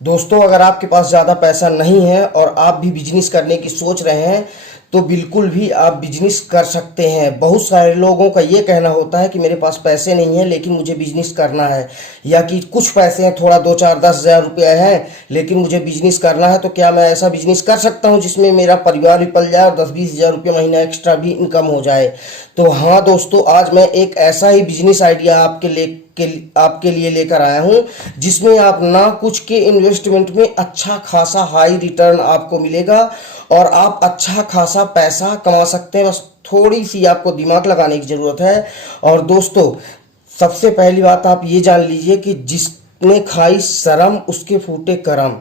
दोस्तों, अगर आपके पास ज़्यादा पैसा नहीं है और आप भी बिजनेस करने की सोच रहे हैं तो बिल्कुल भी आप बिजनेस कर सकते हैं। बहुत सारे लोगों का ये कहना होता है कि मेरे पास पैसे नहीं है लेकिन मुझे बिजनेस करना है, या कि कुछ पैसे हैं, थोड़ा 2 4 10 हज़ार रुपये हैं लेकिन मुझे बिजनेस करना है। तो क्या मैं ऐसा बिजनेस कर सकता हूँ जिसमें मेरा परिवार भी पल जाए और 10 20 हज़ार रुपये महीना एक्स्ट्रा भी इनकम हो जाए? तो हाँ दोस्तों, आज मैं एक ऐसा ही बिजनेस आइडिया आपके लिए लेकर आया हूँ जिसमें आप ना कुछ के इन्वेस्टमेंट में अच्छा खासा हाई रिटर्न आपको मिलेगा और आप अच्छा खासा पैसा कमा सकते हैं। बस थोड़ी सी आपको दिमाग लगाने की ज़रूरत है। और दोस्तों, सबसे पहली बात आप ये जान लीजिए कि जिसने खाई शर्म उसके फूटे करम,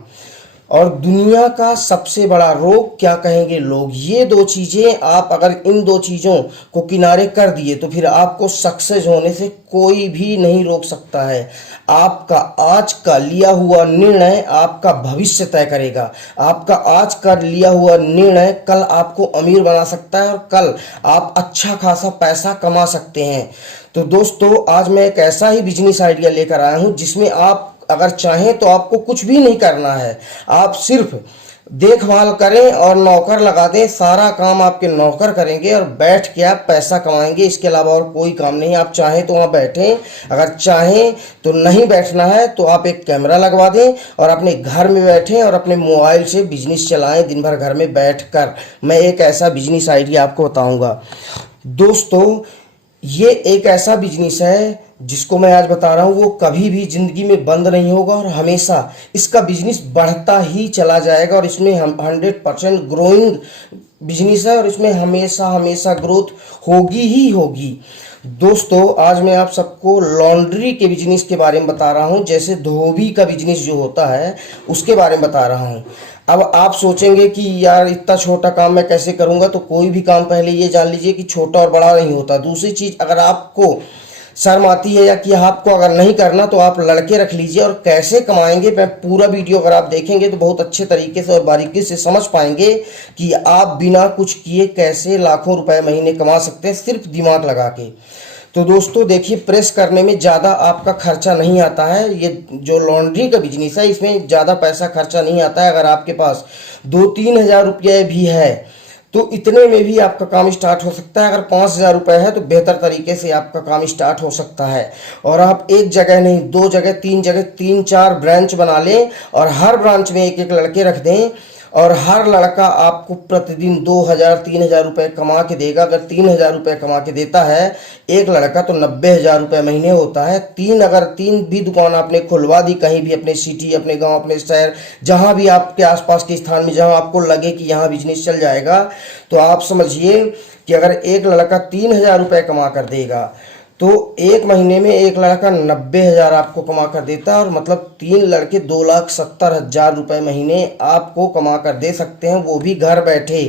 और दुनिया का सबसे बड़ा रोग क्या कहेंगे लोग। ये दो चीज़ें, आप अगर इन दो चीज़ों को किनारे कर दिए तो फिर आपको सक्सेस होने से कोई भी नहीं रोक सकता है। आपका आज का लिया हुआ निर्णय आपका भविष्य तय करेगा। आपका आज का लिया हुआ निर्णय कल आपको अमीर बना सकता है और कल आप अच्छा खासा पैसा कमा सकते हैं। तो दोस्तों, आज मैं एक ऐसा ही बिजनेस आइडिया लेकर आया हूँ जिसमें आप अगर चाहें तो आपको कुछ भी नहीं करना है। आप सिर्फ देखभाल करें और नौकर लगा दें, सारा काम आपके नौकर करेंगे और बैठ के आप पैसा कमाएंगे। इसके अलावा और कोई काम नहीं। आप चाहें तो वहाँ बैठें, अगर चाहें तो नहीं बैठना है तो आप एक कैमरा लगवा दें और अपने घर में बैठें और अपने मोबाइल से बिजनेस चलाएं दिन भर घर में बैठकर। मैं एक ऐसा बिजनेस आइडिया आपको बताऊंगा। दोस्तों, ये एक ऐसा बिजनेस है जिसको मैं आज बता रहा हूँ, वो कभी भी ज़िंदगी में बंद नहीं होगा और हमेशा इसका बिजनेस बढ़ता ही चला जाएगा। और इसमें हम 100% ग्रोइंग बिजनेस है और इसमें हमेशा हमेशा ग्रोथ होगी ही होगी। दोस्तों, आज मैं आप सबको लॉन्ड्री के बिजनेस के बारे में बता रहा हूँ, जैसे धोबी का बिजनेस जो होता है उसके बारे में बता रहा हूँ। अब आप सोचेंगे कि यार इतना छोटा काम मैं कैसे करूँगा, तो कोई भी काम पहले ये जान लीजिए कि छोटा और बड़ा नहीं होता। दूसरी चीज़, अगर आपको शर्म आती है या कि आपको अगर नहीं करना तो आप लड़के रख लीजिए। और कैसे कमाएंगे, मैं पूरा वीडियो अगर आप देखेंगे तो बहुत अच्छे तरीके से और बारीकी से समझ पाएंगे कि आप बिना कुछ किए कैसे लाखों रुपए महीने कमा सकते हैं, सिर्फ दिमाग लगा के। तो दोस्तों देखिए, प्रेस करने में ज़्यादा आपका खर्चा नहीं आता है। ये जो लॉन्ड्री का बिजनेस है इसमें ज़्यादा पैसा खर्चा नहीं आता है। अगर आपके पास 2 3 हज़ार रुपये भी है तो इतने में भी आपका काम स्टार्ट हो सकता है। अगर 5 हज़ार रुपये है तो बेहतर तरीके से आपका काम स्टार्ट हो सकता है। और आप एक जगह नहीं, 2 जगह 3 जगह 3 4 ब्रांच बना लें और हर ब्रांच में एक एक लड़के रख दें और हर लड़का आपको प्रतिदिन 2 हज़ार 3 हज़ार रुपये कमा के देगा। अगर 3 हज़ार रुपये कमा के देता है एक लड़का तो 90 हज़ार रुपये महीने होता है। अगर तीन भी दुकान आपने खुलवा दी कहीं भी, अपने सिटी, अपने गांव, अपने शहर, जहां भी आपके आसपास के स्थान में जहां आपको लगे कि यहाँ बिजनेस चल जाएगा, तो आप समझिए कि अगर एक लड़का 3 हज़ार रुपये कमा कर देगा तो एक महीने में एक लड़का 90 हज़ार आपको कमा कर देता है। और मतलब 3 लड़के 2,70,000 रुपये महीने आपको कमा कर दे सकते हैं, वो भी घर बैठे।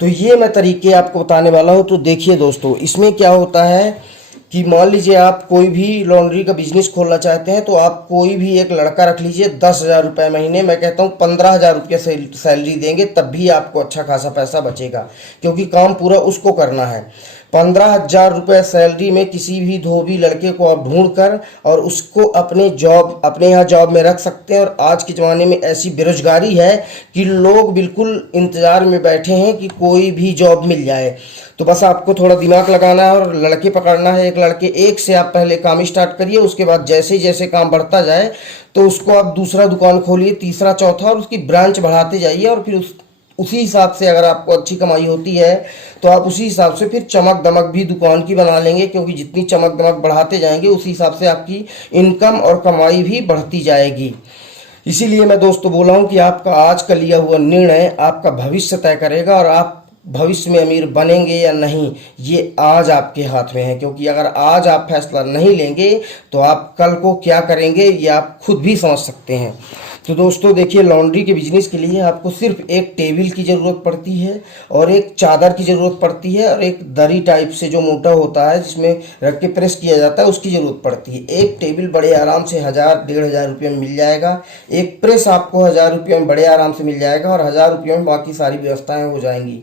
तो ये मैं तरीके आपको बताने वाला हूँ। तो देखिए दोस्तों, इसमें क्या होता है कि मान लीजिए आप कोई भी लॉन्ड्री का बिजनेस खोलना चाहते हैं तो आप कोई भी एक लड़का रख लीजिए। 10 हज़ार रुपये महीने, मैं कहता हूँ 15 हज़ार रुपये सैलरी देंगे तब भी आपको अच्छा खासा पैसा बचेगा, क्योंकि काम पूरा उसको करना है। 15 हज़ार रुपये सैलरी में किसी भी धोबी लड़के को आप ढूंढ कर और उसको अपने यहाँ जॉब में रख सकते हैं। और आज के ज़माने में ऐसी बेरोजगारी है कि लोग बिल्कुल इंतज़ार में बैठे हैं कि कोई भी जॉब मिल जाए। तो बस आपको थोड़ा दिमाग लगाना है और लड़के पकड़ना है। एक से आप पहले काम स्टार्ट करिए, उसके बाद जैसे जैसे काम बढ़ता जाए तो उसको आप दूसरा दुकान खोलिए, तीसरा, चौथा, और उसकी ब्रांच बढ़ाते जाइए। और फिर उसी हिसाब से अगर आपको अच्छी कमाई होती है तो आप उसी हिसाब से फिर चमक दमक भी दुकान की बना लेंगे, क्योंकि जितनी चमक दमक बढ़ाते जाएंगे उसी हिसाब से आपकी इनकम और कमाई भी बढ़ती जाएगी। इसीलिए मैं दोस्तों बोला हूँ कि आपका आज का लिया हुआ निर्णय आपका भविष्य तय करेगा और आप भविष्य में अमीर बनेंगे या नहीं, ये आज आपके हाथ में है। क्योंकि अगर आज आप फैसला नहीं लेंगे तो आप कल को क्या करेंगे ये आप खुद भी समझ सकते हैं। तो दोस्तों देखिए, लॉन्ड्री के बिजनेस के लिए आपको सिर्फ एक टेबल की ज़रूरत पड़ती है और एक चादर की ज़रूरत पड़ती है और एक दरी टाइप से जो मोटा होता है जिसमें रख के प्रेस किया जाता है उसकी ज़रूरत पड़ती है। एक टेबल बड़े आराम से 1000 1,500 रुपये में मिल जाएगा। एक प्रेस आपको 1000 रुपये में बड़े आराम से मिल जाएगा और 1000 रुपये में बाकी सारी व्यवस्थाएँ हो जाएंगी।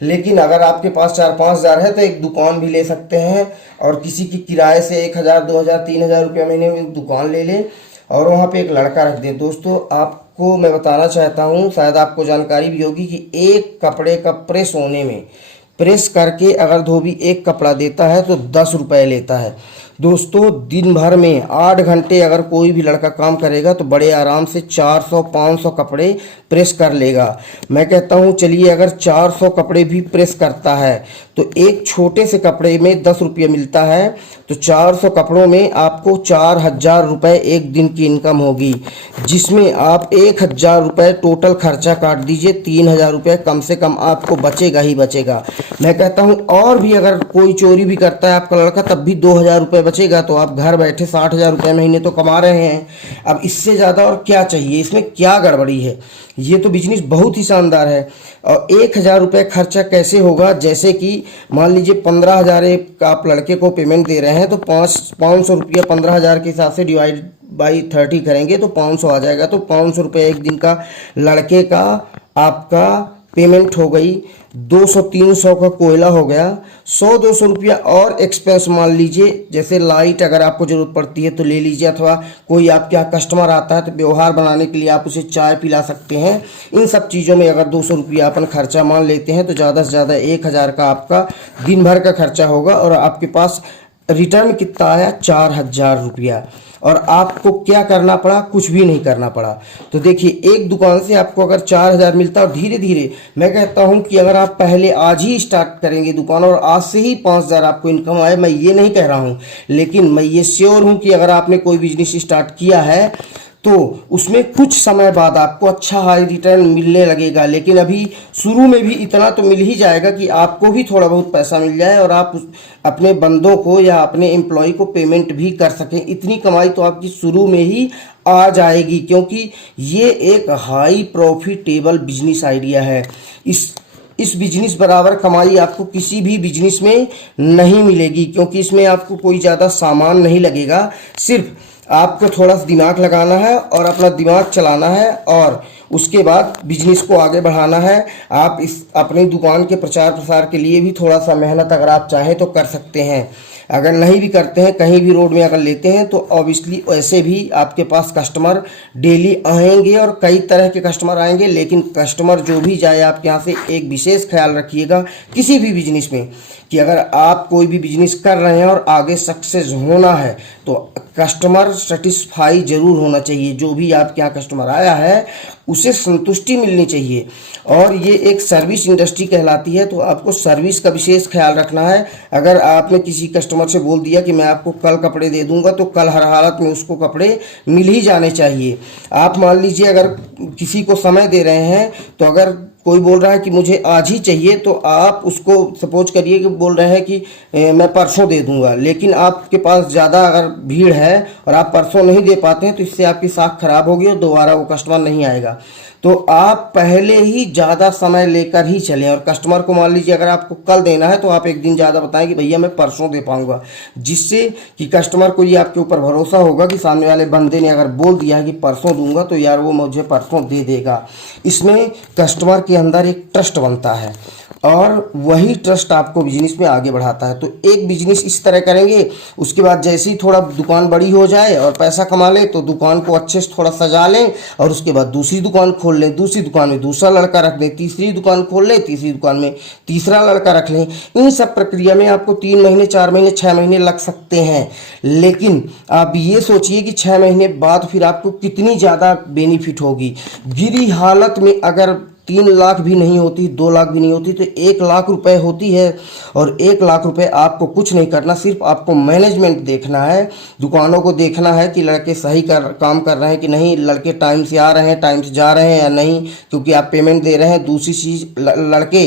लेकिन अगर आपके पास 4 5 हज़ार है तो एक दुकान भी ले सकते हैं और किसी की किराए से 1,000 2,000 3,000 रुपये महीने में दुकान ले लें और वहाँ पे एक लड़का रख दें। दोस्तों आपको मैं बताना चाहता हूँ, शायद आपको जानकारी भी होगी कि एक कपड़े का प्रेस होने में, प्रेस करके अगर धोबी एक कपड़ा देता है तो 10 रुपये लेता है। दोस्तों दिन भर में 8 घंटे अगर कोई भी लड़का काम करेगा तो बड़े आराम से 400-500 कपड़े प्रेस कर लेगा। मैं कहता हूँ चलिए अगर 400 कपड़े भी प्रेस करता है तो एक छोटे से कपड़े में 10 रुपये मिलता है, तो 400 कपड़ों में आपको 4000 रुपये एक दिन की इनकम होगी, जिसमें आप 1000 रुपये टोटल खर्चा काट दीजिए, 3000 रुपये कम से कम आपको बचेगा ही बचेगा। मैं कहता हूँ और भी अगर कोई चोरी भी करता है आपका लड़का तब भी 2000 रुपये बचेगा, तो आप घर बैठे 60,000 रुपये महीने तो कमा रहे हैं। अब इससे ज़्यादा और क्या चाहिए, इसमें क्या गड़बड़ी है, ये तो बिजनेस बहुत ही शानदार है। और 1000 रुपये खर्चा कैसे होगा, जैसे कि मान लीजिए 15,000 आप लड़के को पेमेंट दे रहे हैं तो 500 रुपया 15,000 के हिसाब से डिवाइड बाई 30 करेंगे तो 500 आ जाएगा। तो 500 रुपये एक दिन का लड़के का आपका पेमेंट हो गई। 200-300 का कोयला हो गया, 100-200 रुपया और एक्सपेंस मान लीजिए, जैसे लाइट अगर आपको ज़रूरत पड़ती है तो ले लीजिए, अथवा कोई आपके यहाँ कस्टमर आता है तो व्यवहार बनाने के लिए आप उसे चाय पिला सकते हैं। इन सब चीज़ों में अगर 200 रुपया अपन खर्चा मान लेते हैं तो ज़्यादा से ज़्यादा 1000 का आपका दिन भर का खर्चा होगा और आपके पास रिटर्न कितना आया, 4000 रुपया। और आपको क्या करना पड़ा, कुछ भी नहीं करना पड़ा। तो देखिए एक दुकान से आपको अगर 4000 मिलता है और धीरे धीरे, मैं कहता हूं कि अगर आप पहले आज ही स्टार्ट करेंगे दुकान और आज से ही 5000 आपको इनकम आए, मैं ये नहीं कह रहा हूं, लेकिन मैं ये श्योर हूं कि अगर आपने कोई बिजनेस स्टार्ट किया है तो उसमें कुछ समय बाद आपको अच्छा हाई रिटर्न मिलने लगेगा। लेकिन अभी शुरू में भी इतना तो मिल ही जाएगा कि आपको भी थोड़ा बहुत पैसा मिल जाए और आप अपने बंदों को या अपने एम्प्लॉय को पेमेंट भी कर सकें। इतनी कमाई तो आपकी शुरू में ही आ जाएगी, क्योंकि ये एक हाई प्रॉफिटेबल बिजनेस आइडिया है। इस बिजनेस बराबर कमाई आपको किसी भी बिजनेस में नहीं मिलेगी, क्योंकि इसमें आपको कोई ज़्यादा सामान नहीं लगेगा, सिर्फ आपको थोड़ा सा दिमाग लगाना है और अपना दिमाग चलाना है और उसके बाद बिजनेस को आगे बढ़ाना है। आप इस अपनी दुकान के प्रचार प्रसार के लिए भी थोड़ा सा मेहनत अगर आप चाहें तो कर सकते हैं। अगर नहीं भी करते हैं, कहीं भी रोड में अगर लेते हैं तो ऑब्वियसली वैसे भी आपके पास कस्टमर डेली आएंगे और कई तरह के कस्टमर आएंगे। लेकिन कस्टमर जो भी जाए आपके यहाँ से, एक विशेष ख्याल रखिएगा किसी भी बिजनेस में कि अगर आप कोई भी बिजनेस कर रहे हैं और आगे सक्सेस होना है तो कस्टमर सेटिस्फाई जरूर होना चाहिए। जो भी आपके यहाँ कस्टमर आया है उसे संतुष्टि मिलनी चाहिए। और ये एक सर्विस इंडस्ट्री कहलाती है, तो आपको सर्विस का विशेष ख्याल रखना है। अगर आपने किसी कस्टमर से बोल दिया कि मैं आपको कल कपड़े दे दूंगा, तो कल हर हालत में उसको कपड़े मिल ही जाने चाहिए। आप मान लीजिए अगर किसी को समय दे रहे हैं, तो अगर कोई बोल रहा है कि मुझे आज ही चाहिए, तो आप उसको सपोज करिए कि बोल रहे हैं कि मैं परसों दे दूंगा, लेकिन आपके पास ज़्यादा अगर भीड़ है और आप परसों नहीं दे पाते हैं तो इससे आपकी साख खराब होगी और दोबारा वो कस्टमर नहीं आएगा। तो आप पहले ही ज़्यादा समय लेकर ही चलें। और कस्टमर को मान लीजिए अगर आपको कल देना है तो आप एक दिन ज़्यादा बताएं कि भैया मैं परसों दे पाऊंगा, जिससे कि कस्टमर को ये आपके ऊपर भरोसा होगा कि सामने वाले बंदे ने अगर बोल दिया है कि परसों दूंगा तो यार वो मुझे परसों दे देगा। इसमें कस्टमर के अंदर एक ट्रस्ट बनता है और वही ट्रस्ट आपको बिजनेस में आगे बढ़ाता है। तो एक बिजनेस इस तरह करेंगे, उसके बाद जैसे ही थोड़ा दुकान बड़ी हो जाए और पैसा कमा लें तो दुकान को अच्छे से थोड़ा सजा लें और उसके बाद दूसरी दुकान खोल लें, दूसरी दुकान में दूसरा लड़का रख लें, तीसरी दुकान खोल लें, तीसरी दुकान में तीसरा लड़का रख लें। इन सब प्रक्रिया में आपको 3 महीने, 4 महीने, 6 महीने लग सकते हैं, लेकिन आप ये सोचिए कि 6 महीने बाद फिर आपको कितनी ज़्यादा बेनिफिट होगी। गिरी हालत में अगर 3 लाख भी नहीं होती, 2 लाख भी नहीं होती, तो 1 लाख रुपए होती है। और 1 लाख रुपए आपको कुछ नहीं करना, सिर्फ आपको मैनेजमेंट देखना है, दुकानों को देखना है कि लड़के सही काम कर रहे हैं कि नहीं, लड़के टाइम से आ रहे हैं, टाइम से जा रहे हैं या नहीं, क्योंकि आप पेमेंट दे रहे हैं। दूसरी चीज़, लड़के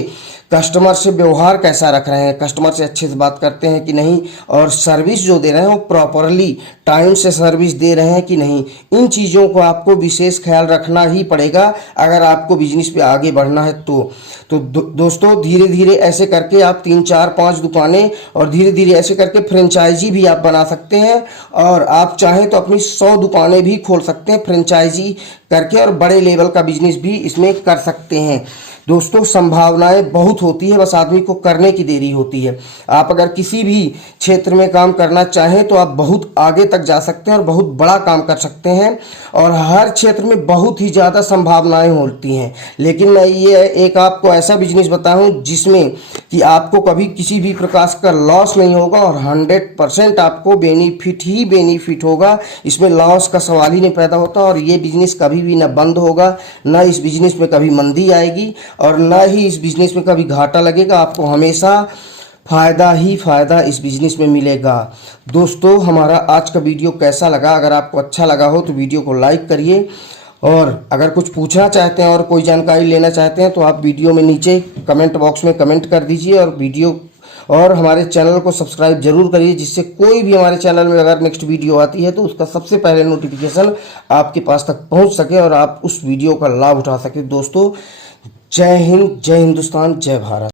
कस्टमर से व्यवहार कैसा रख रहे हैं, कस्टमर से अच्छे से बात करते हैं कि नहीं, और सर्विस जो दे रहे हैं वो प्रॉपरली टाइम से सर्विस दे रहे हैं कि नहीं। इन चीज़ों को आपको विशेष ख्याल रखना ही पड़ेगा अगर आपको बिजनेस पे आगे बढ़ना है तो दोस्तों धीरे धीरे ऐसे करके आप 3, 4, 5 दुकानें और धीरे धीरे ऐसे करके फ्रेंचाइजी भी आप बना सकते हैं। और आप चाहें तो अपनी 100 दुकानें भी खोल सकते हैं फ्रेंचाइजी करके, और बड़े लेवल का बिजनेस भी इसमें कर सकते हैं। दोस्तों संभावनाएं बहुत होती है, बस आदमी को करने की देरी होती है। आप अगर किसी भी क्षेत्र में काम करना चाहें तो आप बहुत आगे तक जा सकते हैं और बहुत बड़ा काम कर सकते हैं, और हर क्षेत्र में बहुत ही ज़्यादा संभावनाएं होती हैं। लेकिन मैं ये एक आपको ऐसा बिजनेस बताऊं जिसमें कि आपको कभी किसी भी प्रकार का लॉस नहीं होगा और 100% आपको बेनिफिट ही बेनिफिट होगा। इसमें लॉस का सवाल ही नहीं पैदा होता, और ये बिजनेस कभी भी ना बंद होगा, ना इस बिजनेस में कभी मंदी आएगी, और ना ही इस बिजनेस में कभी घाटा लगेगा। आपको हमेशा फ़ायदा ही फ़ायदा इस बिज़नेस में मिलेगा। दोस्तों, हमारा आज का वीडियो कैसा लगा? अगर आपको अच्छा लगा हो तो वीडियो को लाइक करिए, और अगर कुछ पूछना चाहते हैं और कोई जानकारी लेना चाहते हैं तो आप वीडियो में नीचे कमेंट बॉक्स में कमेंट कर दीजिए, और हमारे चैनल को सब्सक्राइब जरूर करिए, जिससे कोई भी हमारे चैनल में अगर नेक्स्ट वीडियो आती है तो उसका सबसे पहले नोटिफिकेशन आपके पास तक पहुंच सके और आप उस वीडियो का लाभ उठा सके। दोस्तों, जय हिंद, जय हिंदुस्तान, जय भारत।